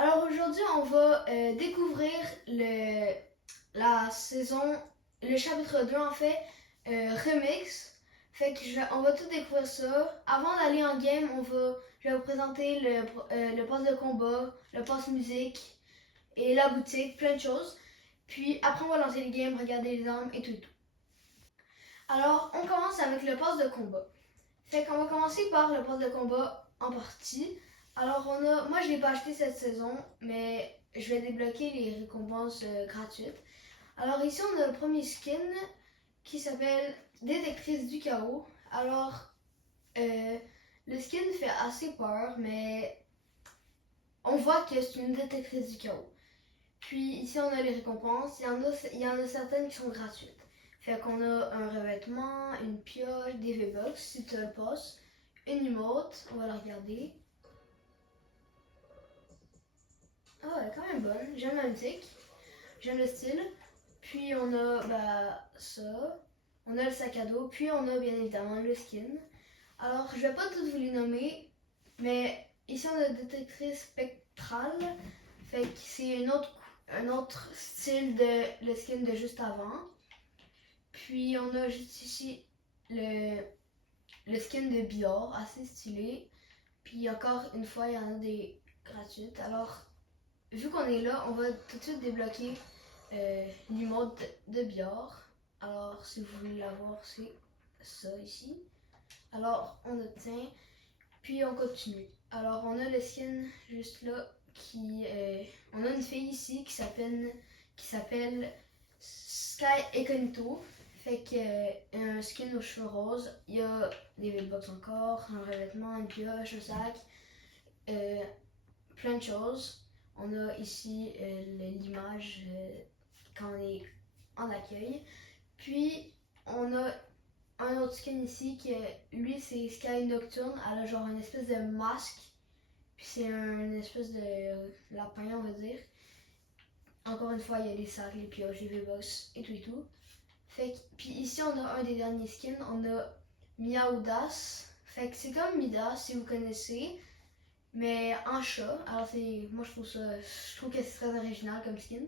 Alors aujourd'hui, on va découvrir la saison, le chapitre 2 en fait, remix. Fait que on va tout découvrir ça. Avant d'aller en game, je vais vous présenter le pass de combat, le pass musique et la boutique, plein de choses. Puis après, on va lancer les games, regarder les armes et tout et tout. Alors, on commence avec le pass de combat. Fait qu'on va commencer par le pass de combat en partie. Alors moi je l'ai pas acheté cette saison, mais je vais débloquer les récompenses gratuites. Alors ici on a le premier skin qui s'appelle Détectrice du chaos. Alors le skin fait assez peur, mais on voit que c'est une détectrice du chaos. Puis ici on a les récompenses, il y en a certaines qui sont gratuites. Fait qu'on a un revêtement, une pioche, des V-Bucks si tu le passes, une emote, on va la regarder. Ah, elle est quand même bonne, j'aime la musique, j'aime le style. Puis on a ça, on a le sac à dos, puis on a bien évidemment le skin. Alors je vais pas toutes vous les nommer, mais ici on a détectrice spectrale, fait que c'est un autre style de le skin de juste avant. Puis on a juste ici le skin de Bior, assez stylé. Puis encore une fois, il y en a des gratuites. Alors, vu qu'on est là, on va tout de suite débloquer l'emote de Bior. Alors, si vous voulez l'avoir, c'est ça ici. Alors, on obtient, puis on continue. Alors, on a le skin juste là on a une fille ici qui s'appelle Sky Econito. Fait que un skin aux cheveux roses, il y a des V-Bucks encore, un revêtement, une pioche, un sac, plein de choses. On a ici l'image quand on est en accueil. Puis on a un autre skin ici qui lui c'est Sky Nocturne. Elle a genre une espèce de masque. Puis c'est une espèce de lapin on va dire. Encore une fois il y a les sacs, les pioches, les V-Bucks et tout et tout. Puis ici on a un des derniers skins, on a Miaoudas. Fait que c'est comme Midas si vous connaissez, mais en chat. Alors moi je trouve que c'est très original comme skin.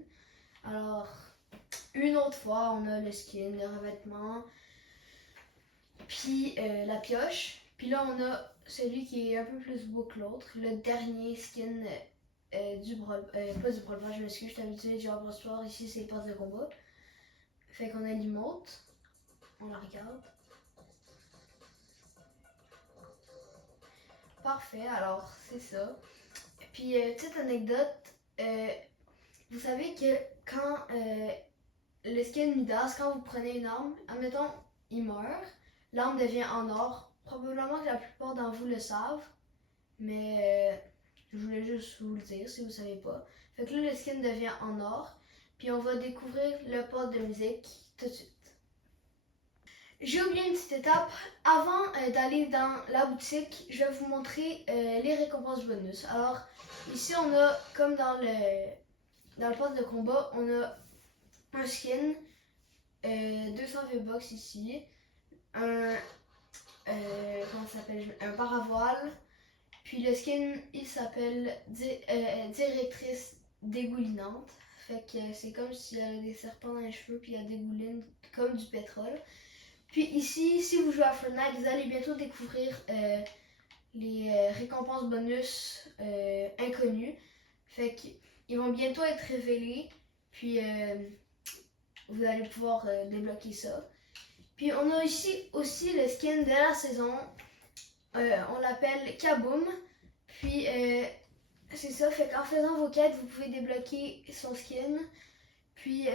Alors une autre fois on a le skin, le revêtement, puis la pioche. Puis là on a celui qui est un peu plus beau que l'autre, le dernier skin du Brawl, pas du Brawl Pass, je m'excuse, je suis habituée du Brawl Sport, ici c'est le pass de combat. Fait qu'on a l'emote, on la regarde. Parfait, alors c'est ça. Puis petite anecdote, vous savez que quand le skin Midas, quand vous prenez une arme, admettons, il meurt, l'arme devient en or. Probablement que la plupart d'entre vous le savent, mais je voulais juste vous le dire si vous ne savez pas. Fait que là, le skin devient en or, puis on va découvrir le pod de musique tout de suite. J'ai oublié une petite étape. Avant d'aller dans la boutique, je vais vous montrer les récompenses bonus. Alors, ici, on a, comme dans le poste de combat, on a un skin, 200 V-Bucks ici, comment ça s'appelle, un paravoile, puis le skin, il s'appelle Directrice dégoulinante. Fait que c'est comme si elle a des serpents dans les cheveux, puis elle dégouline comme du pétrole. Puis ici, si vous jouez à Fortnite, vous allez bientôt découvrir les récompenses bonus inconnues. Fait qu'ils vont bientôt être révélés. Puis vous allez pouvoir débloquer ça. Puis on a ici aussi le skin de la saison. On l'appelle Kaboom. Puis c'est ça, fait qu'en faisant vos quêtes, vous pouvez débloquer son skin. Puis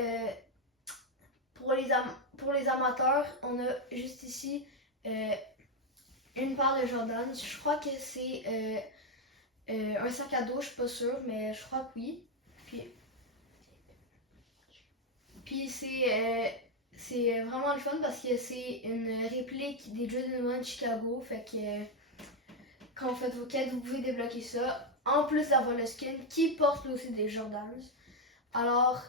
pour les amateurs, on a juste ici une paire de Jordan. Je crois que c'est un sac à dos, je suis pas sûre, mais je crois que oui. Puis c'est vraiment le fun parce que c'est une réplique des Jordan 1 de Chicago. Fait que quand vous faites vos quêtes, vous pouvez débloquer ça. En plus d'avoir le skin qui porte aussi des Jordans. Alors,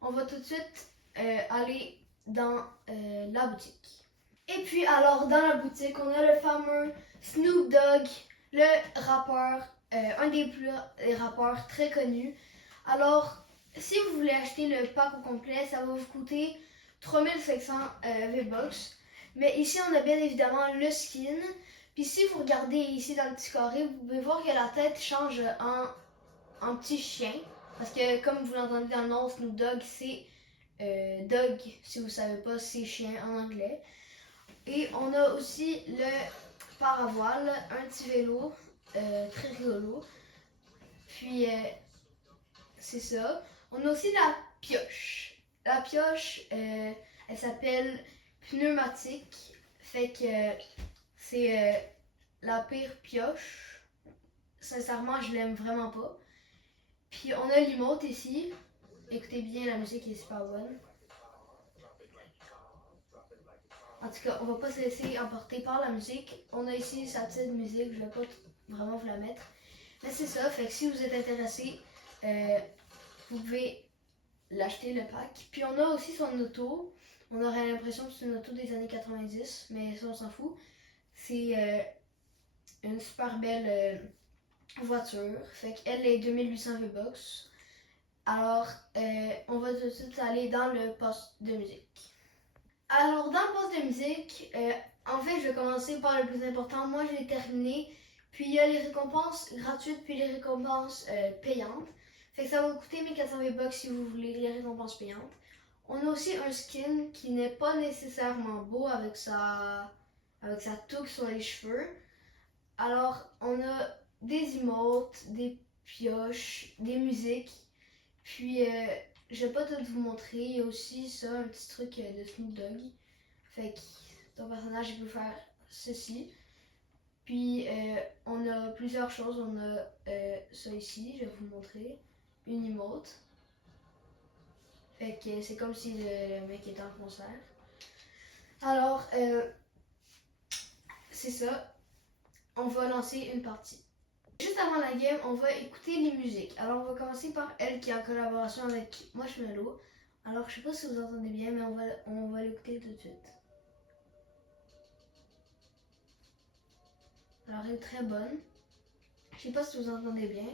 on va tout de suite aller dans la boutique. Et puis alors dans la boutique, on a le fameux Snoop Dogg, le rappeur un des rappeurs très connus. Alors, si vous voulez acheter le pack au complet, ça va vous coûter 3500 V-Bucks. Mais ici, on a bien évidemment le skin. Puis si vous regardez ici dans le petit carré, vous pouvez voir que la tête change en petit chien. Parce que comme vous l'entendez dans le nom, Snoop Dogg, c'est dog, si vous ne savez pas, c'est chien en anglais. Et on a aussi le paravoile, un petit vélo, très rigolo. Puis c'est ça. On a aussi la pioche. La pioche, elle s'appelle pneumatique. Fait que c'est la pire pioche. Sincèrement, je l'aime vraiment pas. Puis on a l'emote ici. Écoutez bien, la musique est super bonne. En tout cas, on va pas se laisser emporter par la musique. On a ici sa petite musique, je vais pas vraiment vous la mettre. Mais c'est ça, fait que si vous êtes intéressé, vous pouvez l'acheter le pack. Puis on a aussi son auto. On aurait l'impression que c'est une auto des années 90, mais ça on s'en fout. C'est une super belle voiture. Fait qu'elle est 2800 V-Bucks. Alors, on va tout de suite aller dans le poste de musique. Alors, dans le poste de musique, en fait, je vais commencer par le plus important. Moi, je l'ai terminé. Puis, il y a les récompenses gratuites, puis les récompenses payantes. Fait que ça va vous coûter 1400 V-Bucks si vous voulez les récompenses payantes. On a aussi un skin qui n'est pas nécessairement beau avec sa touque sur les cheveux. Alors, on a des emotes, des pioches, des musiques. Puis, je vais pas tout vous montrer. Il y a aussi ça, un petit truc de Snoop Dogg. Fait que ton personnage il peut faire ceci. Puis, on a plusieurs choses. On a ça ici, je vais vous montrer. Une emote. Fait que c'est comme si le mec était en concert. Alors, c'est ça. On va lancer une partie. Juste avant la game, on va écouter les musiques. Alors, on va commencer par elle qui est en collaboration avec Marshmello. Alors, je sais pas si vous entendez bien, mais on va l'écouter tout de suite. Alors, elle est très bonne. Je sais pas si vous entendez bien,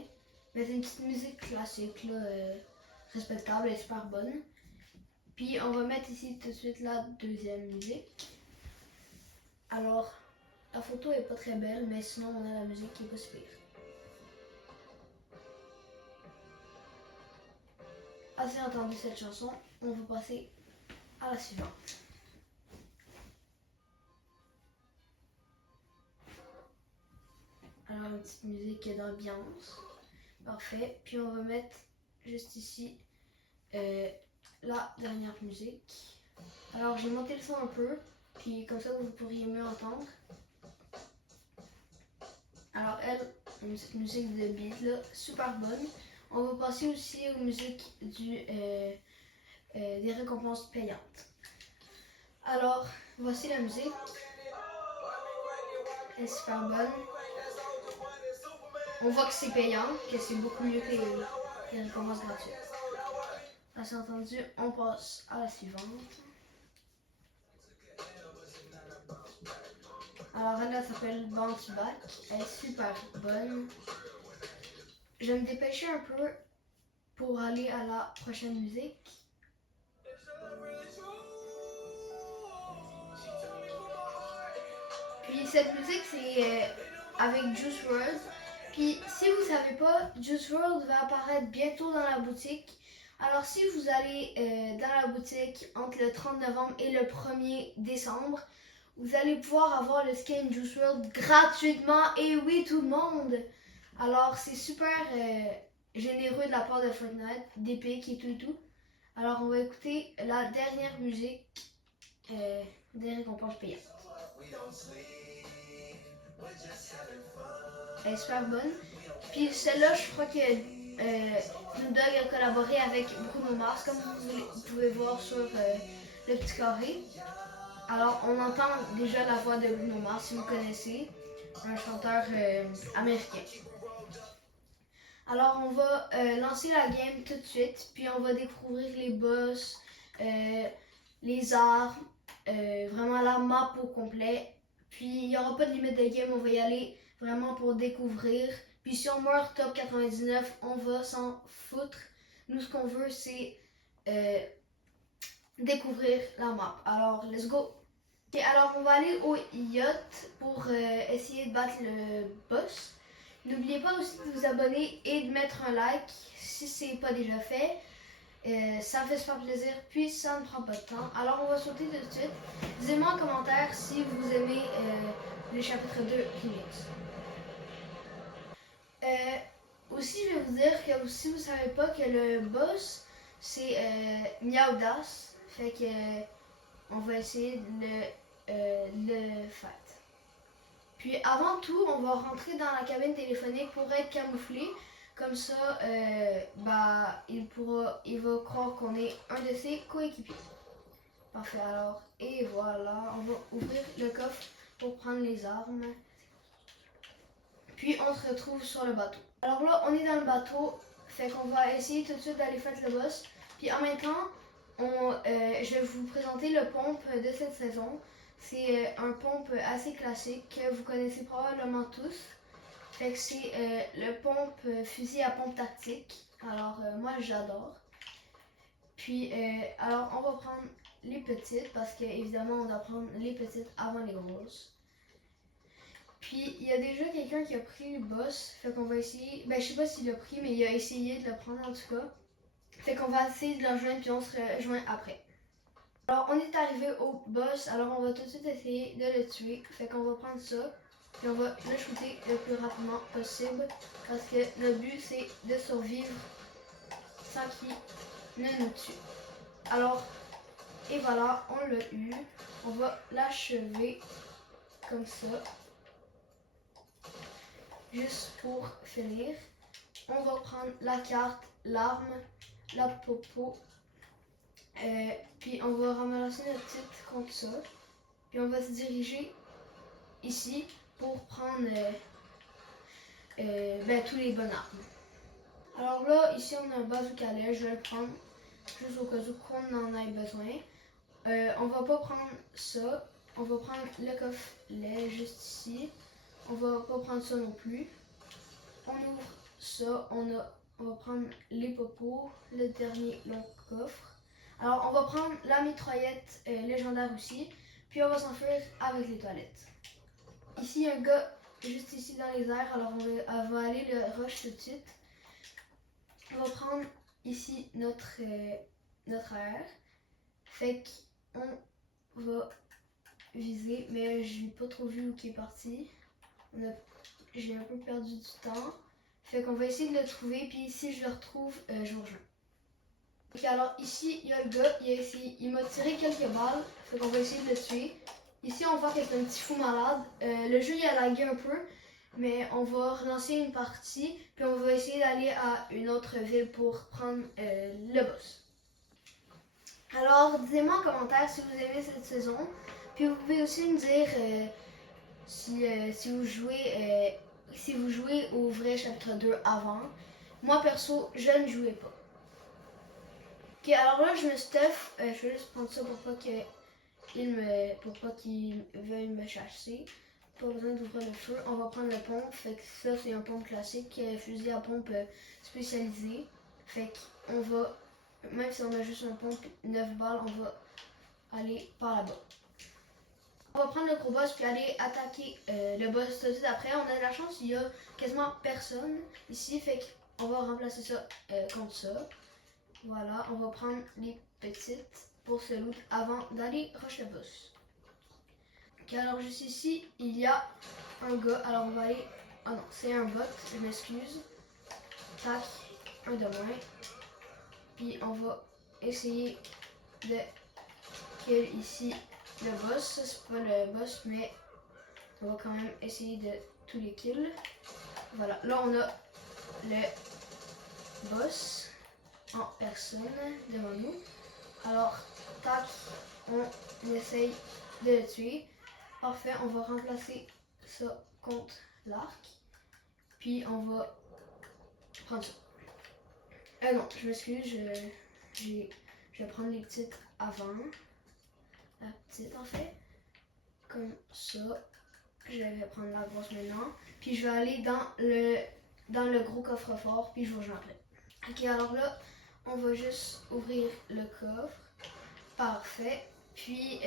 mais c'est une petite musique classique, là, respectable et super bonne. Puis, on va mettre ici tout de suite la deuxième musique. Alors, la photo est pas très belle, mais sinon, on a la musique qui est pas super. Assez entendu cette chanson, on va passer à la suivante. Alors une petite musique d'ambiance, parfait. Puis on va mettre juste ici la dernière musique. Alors j'ai monté le son un peu, puis comme ça vous pourriez mieux entendre. Alors elle, une petite musique de beat là, super bonne. On va passer aussi aux musiques des récompenses payantes. Alors voici la musique. Elle est super bonne. On voit que c'est payant, que c'est beaucoup mieux que les récompenses gratuites. Assez entendu, on passe à la suivante. Alors elle s'appelle Bounce Back. Elle est super bonne. Je vais me dépêcher un peu pour aller à la prochaine musique. Puis cette musique c'est avec Juice WRLD. Puis si vous ne savez pas, Juice WRLD va apparaître bientôt dans la boutique. Alors si vous allez dans la boutique entre le 30 novembre et le 1er décembre, vous allez pouvoir avoir le skin Juice WRLD gratuitement. Et oui, tout le monde! Alors c'est super généreux de la part de Fortnite, d'Epic et tout. Alors on va écouter la dernière musique des récompenses payantes. Elle est super bonne. Puis celle-là, je crois que Snoop Dogg a collaboré avec Bruno Mars, comme vous pouvez voir sur le petit carré. Alors, on entend déjà la voix de Bruno Mars, si vous connaissez, un chanteur américain. Alors, on va lancer la game tout de suite, puis on va découvrir les boss, les armes, vraiment la map au complet. Puis, il n'y aura pas de limite de game, on va y aller vraiment pour découvrir, Puis si on meurt top 99, on va s'en foutre. Nous, ce qu'on veut, c'est découvrir la map. Alors, let's go! Et alors, on va aller au yacht pour essayer de battre le boss. N'oubliez pas aussi de vous abonner et de mettre un like si ce n'est pas déjà fait. Ça me fait super plaisir, puis ça ne prend pas de temps. Alors, on va sauter tout de suite. Dites-moi en commentaire si vous aimez le chapitre 2 Remix. Aussi, je vais vous dire que si vous ne savez pas que le boss, c'est Miaoudas. Fait que on va essayer de le faire. Puis avant tout, on va rentrer dans la cabine téléphonique pour être camouflé. Comme ça, il va croire qu'on est un de ses coéquipiers. Parfait, alors, et voilà, on va ouvrir le coffre pour prendre les armes. Puis on se retrouve sur le bateau. Alors là, on est dans le bateau, fait qu'on va essayer tout de suite d'aller faire le boss. Puis en même temps, je vais vous présenter le pompe de cette saison. C'est un pompe assez classique que vous connaissez probablement tous. Fait que c'est le pompe fusil à pompe tactique. Alors moi j'adore. Puis alors on va prendre les petites parce que évidemment on doit prendre les petites avant les grosses. Puis il y a déjà quelqu'un qui a pris le boss. Fait qu'on va essayer. Ben je sais pas s'il l'a pris mais il a essayé de le prendre en tout cas. Fait qu'on va essayer de le rejoindre puis on se rejoint après. Alors on est arrivé au boss, alors on va tout de suite essayer de le tuer. Fait qu'on va prendre ça, puis on va le shooter le plus rapidement possible. Parce que notre but c'est de survivre sans qu'il ne nous tue. Alors, et voilà, on l'a eu. On va l'achever comme ça. Juste pour finir. On va prendre la carte, l'arme, la popo. Puis on va ramasser notre titre contre ça. Puis on va se diriger ici pour prendre tous les bonnes armes. Alors là, ici on a un bazooka lait, je vais le prendre juste au cas où qu'on en ait besoin. On va pas prendre ça, on va prendre le coffre-lait juste ici. On va pas prendre ça non plus. On ouvre ça, on va prendre les popos, le dernier long coffre. Alors on va prendre la mitraillette légendaire aussi, puis on va s'enfuir avec les toilettes. Ici il y a un gars juste ici dans les airs, alors on va aller le rush tout de suite. On va prendre ici notre air, fait qu'on va viser, mais je n'ai pas trop vu où il est parti. J'ai un peu perdu du temps, fait qu'on va essayer de le trouver, puis si je le retrouve, je vous rejoins. Ok, alors ici il y a le gars, il m'a tiré quelques balles, fait qu'on va essayer de le tuer. Ici on voit que c'est un petit fou malade, le jeu il a lagué un peu, mais on va relancer une partie, puis on va essayer d'aller à une autre ville pour prendre le boss. Alors dites-moi en commentaire si vous aimez cette saison, puis vous pouvez aussi me dire si vous jouez au vrai chapitre 2 avant. Moi perso, je ne jouais pas. Ok, alors là je me stuff, je vais juste prendre ça pour pas qu'il veuille me chasser. Pas besoin d'ouvrir le feu, on va prendre le pompe, fait que ça c'est un pompe classique, fusil à pompe spécialisé. Fait qu'on va, même si on a juste un pompe 9 balles, on va aller par là-bas. On va prendre le gros boss puis aller attaquer le boss tout de suite après. On a de la chance, il y a quasiment personne ici, fait qu'on va remplacer ça contre ça. Voilà, on va prendre les petites pour se loot avant d'aller rush le boss. Ok, alors juste ici, il y a un gars, alors on va aller... Ah non, c'est un bot, je m'excuse. Tac, un de moins. Puis on va essayer de kill ici le boss. Ça c'est pas le boss, mais on va quand même essayer de tous les kills. Voilà, là on a le boss en personne devant nous. Alors, tac, on essaye de le tuer. Parfait, on va remplacer ça contre l'arc. Puis on va prendre ça. Non, je m'excuse, je vais prendre les petites avant. La petite en fait. Comme ça. Je vais prendre la grosse maintenant. Puis je vais aller dans le dans le gros coffre-fort, puis je vous rejoins après. Ok, alors là, on va juste ouvrir le coffre. Parfait. Puis,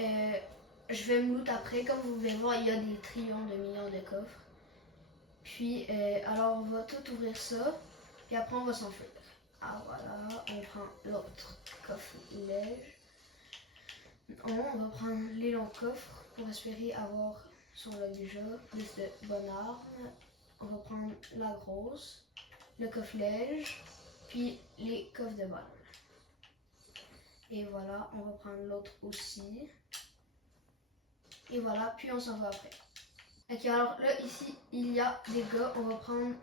je vais me loot après. Comme vous pouvez voir, il y a des trillions de millions de coffres. Puis, alors on va tout ouvrir ça. Puis après, on va s'enfuir. Ah voilà, on prend l'autre coffre-lège. On va prendre les longs coffres pour espérer avoir, si on l'a déjà, plus de bonnes armes. On va prendre la grosse, le coffre-lège, puis les coffres de balles. Et voilà, on va prendre l'autre aussi. Et voilà, puis on s'en va après. Ok, alors là, ici, il y a des gars. On va prendre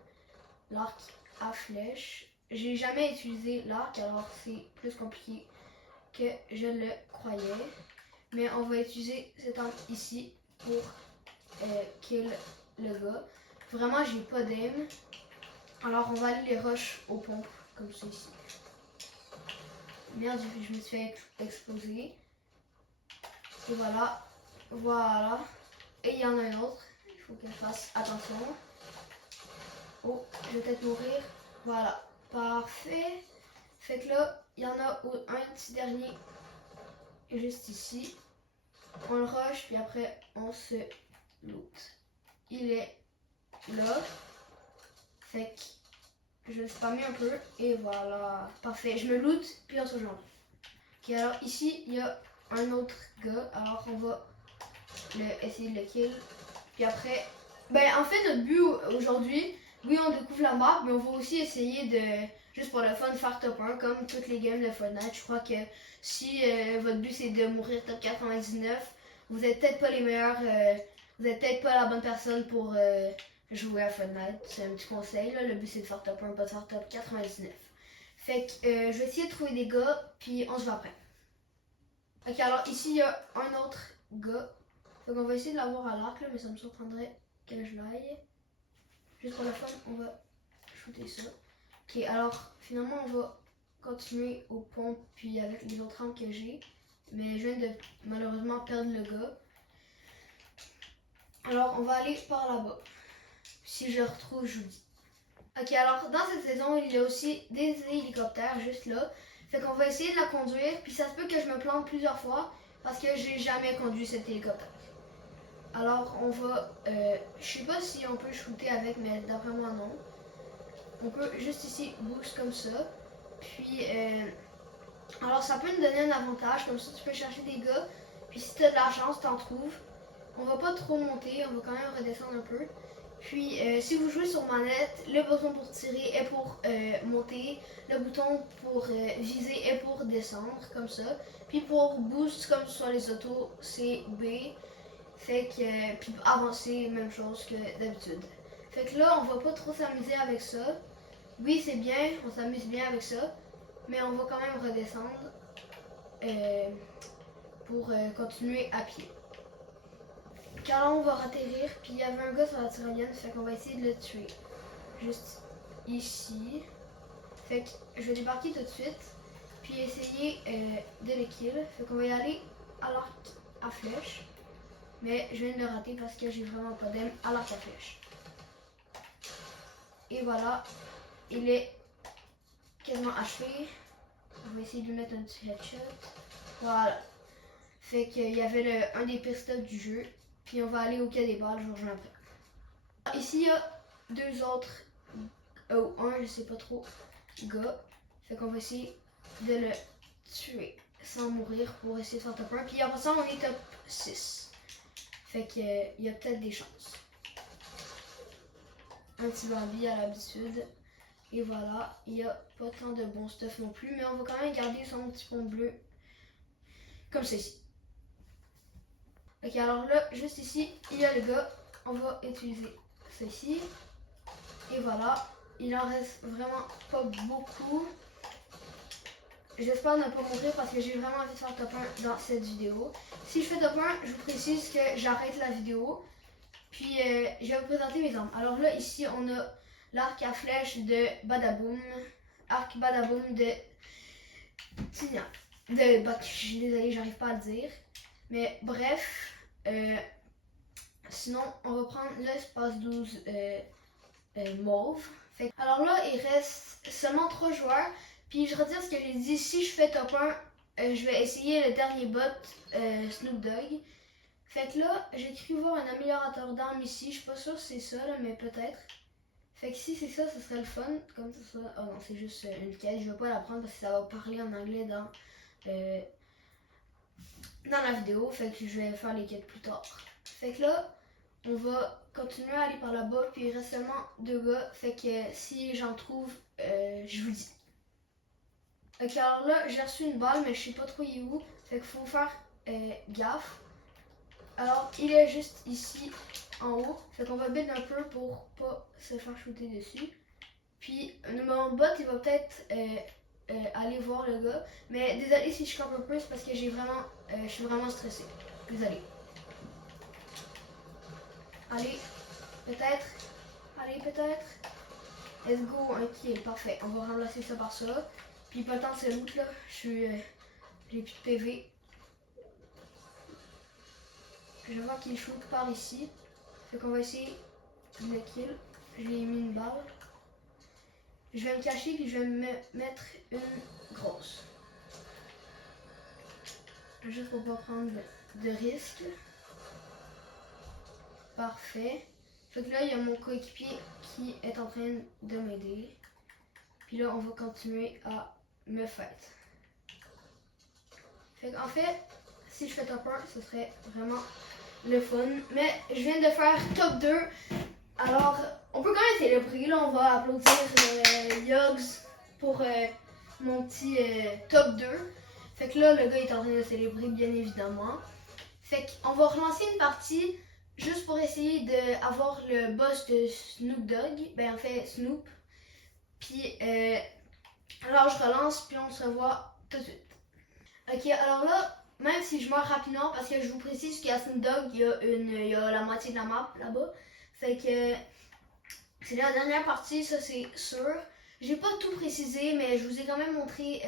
l'arc à flèche. J'ai jamais utilisé l'arc, alors c'est plus compliqué que je le croyais. Mais on va utiliser cette arme ici pour kill le gars. Vraiment, j'ai pas d'aim. Alors, on va aller les rush aux pompes, comme ça ici. Merde, je me suis fait exploser. Et voilà. Voilà. Et il y en a un autre. Il faut que je fasse attention. Oh, je vais peut-être mourir. Voilà. Parfait. Fait que là, il y en a un petit dernier juste ici. On le rush, puis après, on se loot. Il est là. Fait que je vais spammer un peu. Et voilà. Parfait. Je me loot, puis on se rejoint. Ok, alors ici, il y a un autre gars. Alors, on va essayer de le kill. Puis après, ben en fait notre but aujourd'hui, oui on découvre la map, mais on va aussi essayer de, juste pour le fun, faire top 1 comme toutes les games de Fortnite. Je crois que si votre but c'est de mourir top 99, vous êtes peut-être pas les meilleurs, vous êtes peut-être pas la bonne personne pour jouer à Fortnite. C'est un petit conseil là, le but c'est de faire top 1, pas de faire top 99. Fait que je vais essayer de trouver des gars, puis on se voit après. Ok, alors ici il y a un autre gars. Donc on va essayer de l'avoir à l'arc là, mais ça me surprendrait que je l'aille. Juste pour la fun, on va shooter ça. Ok, alors finalement on va continuer aux pompes puis avec les autres armes que j'ai. Mais je viens de malheureusement perdre le gars. Alors on va aller par là-bas. Si je le retrouve, je vous dis. Ok, alors dans cette saison, il y a aussi des hélicoptères juste là. Fait qu'on va essayer de la conduire. Puis ça se peut que je me plante plusieurs fois parce que j'ai jamais conduit cet hélicoptère. Alors on va, je sais pas si on peut shooter avec, mais d'après moi non. On peut juste ici boost comme ça. Puis, alors ça peut nous donner un avantage, comme ça tu peux chercher des gars. Puis si tu as de la chance, t'en trouves. On va pas trop monter, on va quand même redescendre un peu. Puis si vous jouez sur manette, le bouton pour tirer est pour monter, le bouton pour viser est pour descendre, comme ça. Puis pour boost, comme sur les autos, c'est B. Fait que, puis avancer, même chose que d'habitude. Fait que là, on va pas trop s'amuser avec ça. Oui, c'est bien, on s'amuse bien avec ça, mais on va quand même redescendre pour continuer à pied. Car là, on va atterrir, puis il y avait un gars sur la tyrolienne, fait qu'on va essayer de le tuer. Juste ici. Fait que je vais débarquer tout de suite, puis essayer de le kill. Fait qu'on va y aller à l'arc à flèche. Mais je viens de le rater parce que j'ai vraiment pas d'aim à l'arc à flèche. Et voilà, il est quasiment achevé. On va essayer de lui mettre un petit headshot. Voilà. Fait qu'il y avait un des pires stops du jeu. Puis on va aller au quai des balles, je vous rejoins après. Ici, il y a deux autres, ou un, je sais pas trop, gars. Fait qu'on va essayer de le tuer sans mourir pour essayer de faire top 1. Puis après ça, on est top 6. Fait qu'il y a peut-être des chances. Un petit Bambi à l'habitude. Et voilà, il n'y a pas tant de bon stuff non plus, mais on va quand même garder son petit pont bleu comme ceci. Ok, alors là, juste ici, il y a le gars. On va utiliser ceci. Et voilà, il en reste vraiment pas beaucoup. J'espère ne pas mourir parce que j'ai vraiment envie de faire top 1 dans cette vidéo. Si je fais top 1, je vous précise que j'arrête la vidéo. Puis je vais vous présenter mes armes. Alors là, ici, on a l'arc à flèche de Badaboom. Arc Badaboom de Tignan. Désolé, j'arrive pas à le dire. Mais bref, sinon, on va prendre l'espace 12 mauve. Alors là, il reste seulement 3 joueurs. Puis je retire ce que j'ai dit. Si je fais top 1, je vais essayer le dernier bot, Snoop Dogg. Fait que là, j'ai cru voir un améliorateur d'armes ici. Je suis pas sûre si c'est ça, là, mais peut-être. Fait que si c'est ça, ce serait le fun. Comme ça. Oh non, c'est juste une quête. Je vais pas la prendre parce que ça va parler en anglais dans la vidéo. Fait que je vais faire les quêtes plus tard. Fait que là, on va continuer à aller par là-bas. Puis il reste seulement 2 gars. Fait que si j'en trouve, je vous dis. Ok, alors là, j'ai reçu une balle, mais je sais pas trop il est où. Fait qu'il faut faire gaffe. Alors, il est juste ici, en haut. Fait qu'on va build un peu pour pas se faire shooter dessus. Puis, mon bot, il va peut-être aller voir le gars. Mais désolé si je campe un peu, c'est parce que je suis vraiment stressée. Désolé. Allez, peut-être. Allez, peut-être. Let's go, un kill, parfait. On va remplacer ça par ça. Puis pas le temps de se loot là. J'ai plus de PV. Je vois qu'il shoot par ici. Fait qu'on va essayer de le kill. J'ai mis une balle. Je vais me cacher puis je vais me mettre une grosse. Juste pour pas prendre de risques. Parfait. Fait que là, il y a mon coéquipier qui est en train de m'aider. Puis là, on va continuer à me fight. Fait qu'en fait, si je fais top 1, ce serait vraiment le fun. Mais je viens de faire top 2. Alors, on peut quand même célébrer. Là, on va applaudir Yogs pour mon petit top 2. Fait que là, le gars est en train de célébrer, bien évidemment. Fait qu'on va relancer une partie juste pour essayer d'avoir le boss de Snoop Dogg. Ben, en fait, Snoop. Puis, alors je relance, puis on se revoit tout de suite. Ok, alors là, même si je meurs rapidement, parce que je vous précise qu'à Snoop Dogg, il y a la moitié de la map là-bas. Fait que c'est la dernière partie, ça c'est sûr. J'ai pas tout précisé, mais je vous ai quand même montré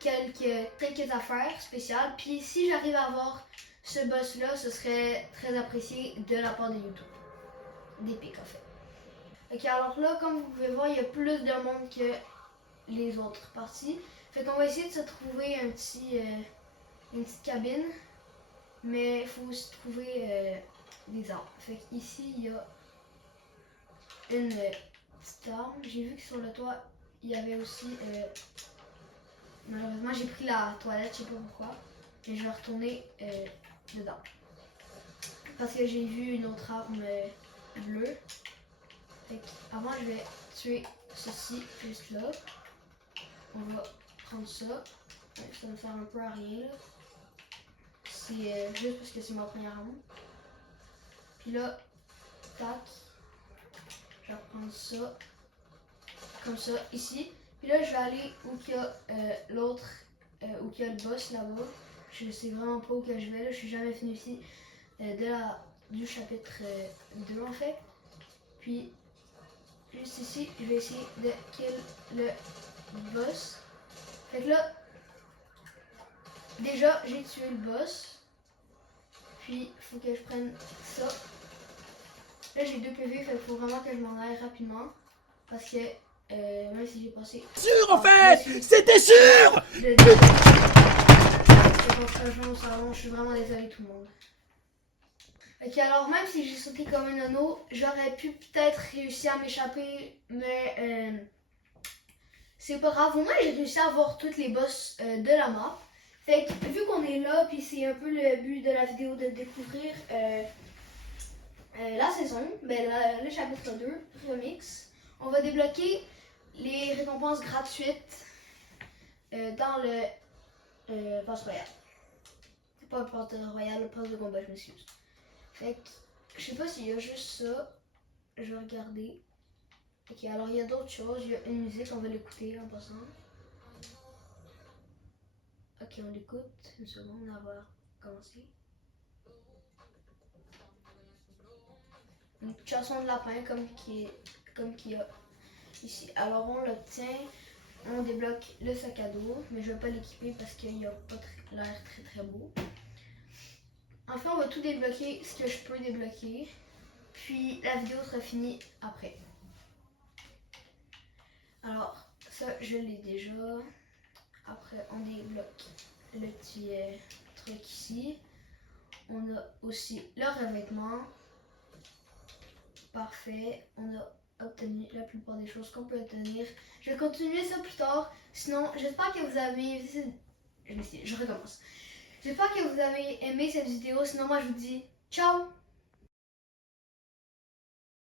quelques affaires spéciales. Puis si j'arrive à avoir ce boss-là, ce serait très apprécié de la part de YouTube. D'Epic en fait. Ok, alors là, comme vous pouvez voir, il y a plus de monde que les autres parties. Fait qu'on va essayer de se trouver une petite cabine. Mais il faut aussi trouver des armes. Fait qu'ici, il y a une petite arme. J'ai vu que sur le toit, il y avait aussi... malheureusement, j'ai pris la toilette, je sais pas pourquoi. Mais je vais retourner dedans. Parce que j'ai vu une autre arme bleue. Fait qu'avant, je vais tuer ceci juste là. On va prendre ça. Ça me sert un peu à rien là. C'est juste parce que c'est ma première arme. Puis là, tac. Je vais reprendre ça. Comme ça, ici. Puis là, je vais aller où il y a l'autre, où il y a le boss là-bas. Je sais vraiment pas où que je vais là. Je suis jamais venu ici du chapitre 2 en fait. Puis, juste ici, je vais essayer de kill le boss. Fait que là, déjà, j'ai tué le boss. Puis, il faut que je prenne ça. Là, j'ai 2 PV, fait qu'il faut vraiment que je m'en aille rapidement. Parce que, même si j'ai passé... Sûr, en fait! C'était sûr! Je suis vraiment désolée tout le monde. Ok, alors même si j'ai sauté comme un anneau, j'aurais pu peut-être réussir à m'échapper, mais c'est pas grave. Au moins, j'ai réussi à avoir toutes les boss de la map. Fait que vu qu'on est là, puis c'est un peu le but de la vidéo de découvrir la saison, ben, le chapitre 2, remix, on va débloquer les récompenses gratuites dans le pass royal. C'est pas le pass royal, le pass de combat, je m'excuse. Fait que je sais pas s'il y a juste ça. Je vais regarder. Ok, alors il y a d'autres choses. Il y a une musique, on va l'écouter en passant. Ok, on l'écoute. Une seconde, on va commencer. Une chanson de lapin comme qu'il y a ici. Alors on l'obtient, on débloque le sac à dos, mais je vais pas l'équiper parce qu'il n'y a pas l'air très beau. Enfin, on va tout débloquer ce que je peux débloquer. Puis la vidéo sera finie après. Ça, je l'ai déjà. Après, on débloque le petit truc ici. On a aussi le revêtement. Parfait. On a obtenu la plupart des choses qu'on peut obtenir. Je vais continuer ça plus tard. Sinon, j'espère que vous avez... Je recommence. J'espère que vous avez aimé cette vidéo. Sinon, moi, je vous dis ciao!